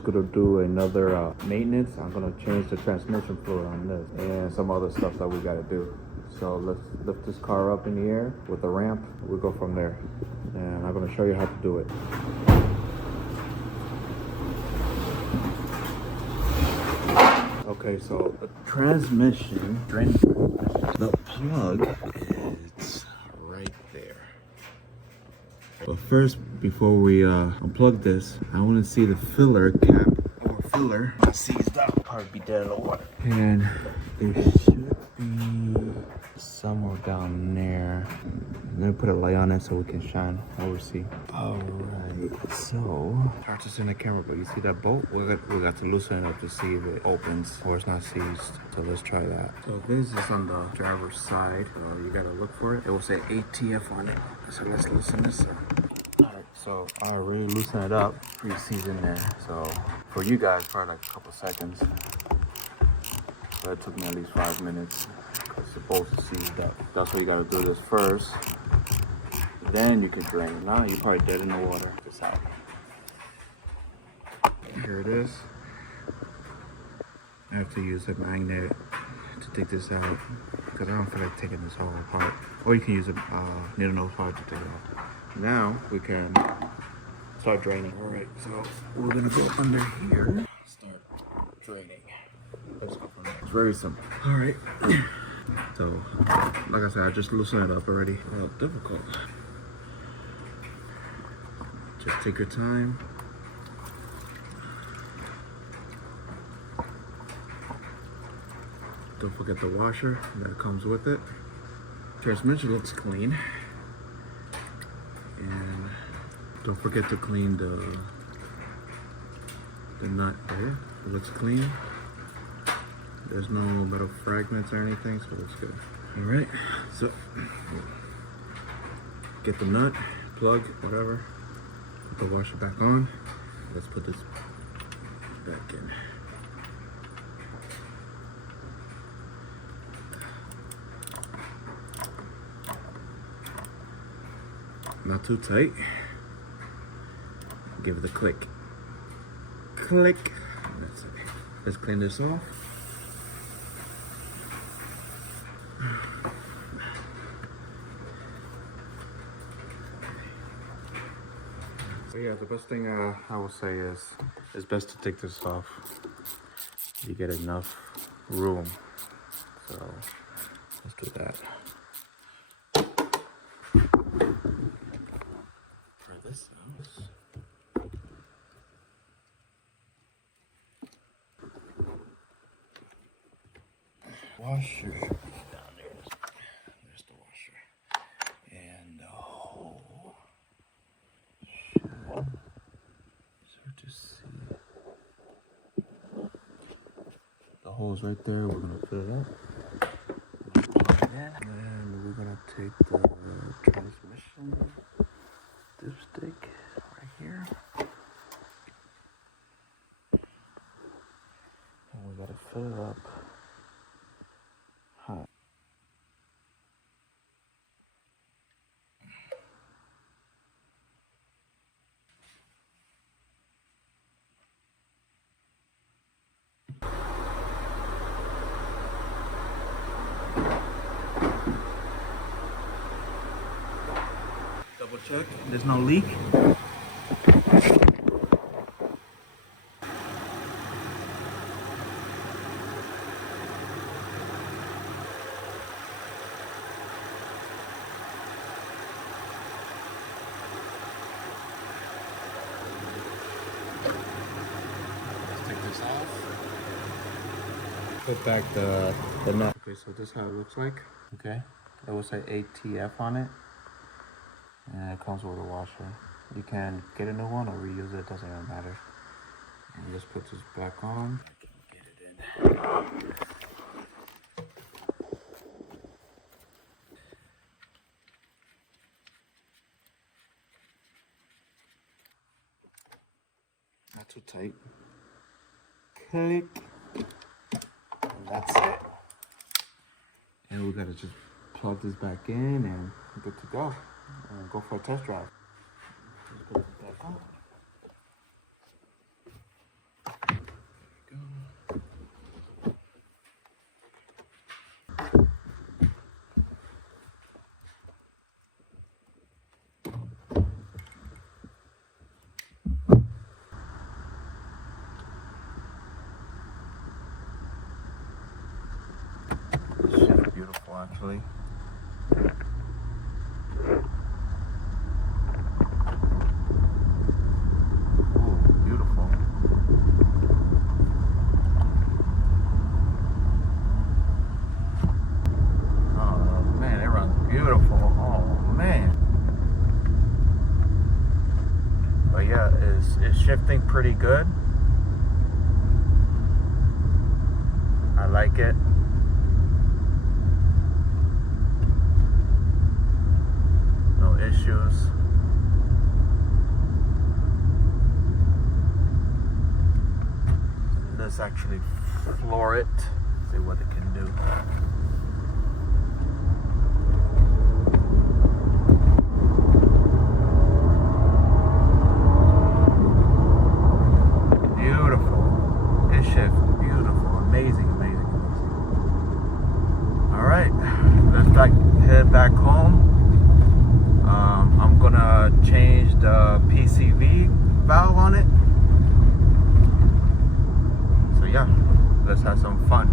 just gonna do another maintenance. I'm gonna change the transmission fluid on this and some other stuff that we gotta do. So let's lift this car up in the air with the ramp. We'll go from there. And I'm gonna show you how to do it. Okay, so the transmission, the plug is right there. But first, before we unplug this, I want to see the filler cap or filler. I see that part be dead in the water. And there should be somewhere down there. I'm gonna put a light on it so we can shine oversee. All right, so hard to see in the camera, but you see that bolt? We got to loosen it up to see if it opens or it's not seized. So let's try that. So this is on the driver's side. So you gotta look for it. It will say ATF on it. So let's loosen this up. All right, so I already loosened it up. Pretty seasoned there. So for you guys, probably like a couple seconds. But it took me at least 5 minutes. It's supposed to seize up. That's why you gotta do this first. Then you can drain it. Now you're probably dead in the water. This out. Here it is. I have to use a magnet to take this out because I don't feel like taking this all apart. Or you can use a needle nose plier to take it off. Now we can start draining. All right, so we're gonna go under here. Start draining. Let's go from there. It's very simple. All right. So, like I said, I just loosened it up already. Well, difficult. Just take your time. Don't forget the washer that comes with it. Transmission looks clean. And don't forget to clean the nut there. It looks clean. There's no metal fragments or anything, so it looks good. All right, so get the nut, plug, whatever. Put the washer back on. Let's put this back in. Not too tight. Give it a click. Click. That's it. Let's clean this off. So yeah, the best thing I will say is it's best to take this off. You get enough room. So let's do that. For this house. Washer should be down there. There's the washer. And the hole should start to see. The hole's right there. We're gonna fill it up. Plug it in. And we're gonna take the transmission dipstick right here. And we gotta fill it up. Hot. Double check, there's no leak. Put back the nut. Okay, so this is how it looks like. Okay, it will say ATF on it, and it comes with a washer. You can get a new one or reuse it, doesn't even matter. And let's put this back on. I can get it in. Not too tight. Click. And that's it. And we gotta just plug this back in and good to go. And go for a test drive. Let's put it back on. actually. Ooh, beautiful. Oh man, it runs beautiful. Oh man. But yeah, it's shifting pretty good. I like it. No issues. Let's actually floor it. See what it can do. Beautiful. It shifts beautiful. Amazing, amazing, amazing. Alright, let's head back home. I'm gonna change the PCV valve on it. So yeah, let's have some fun.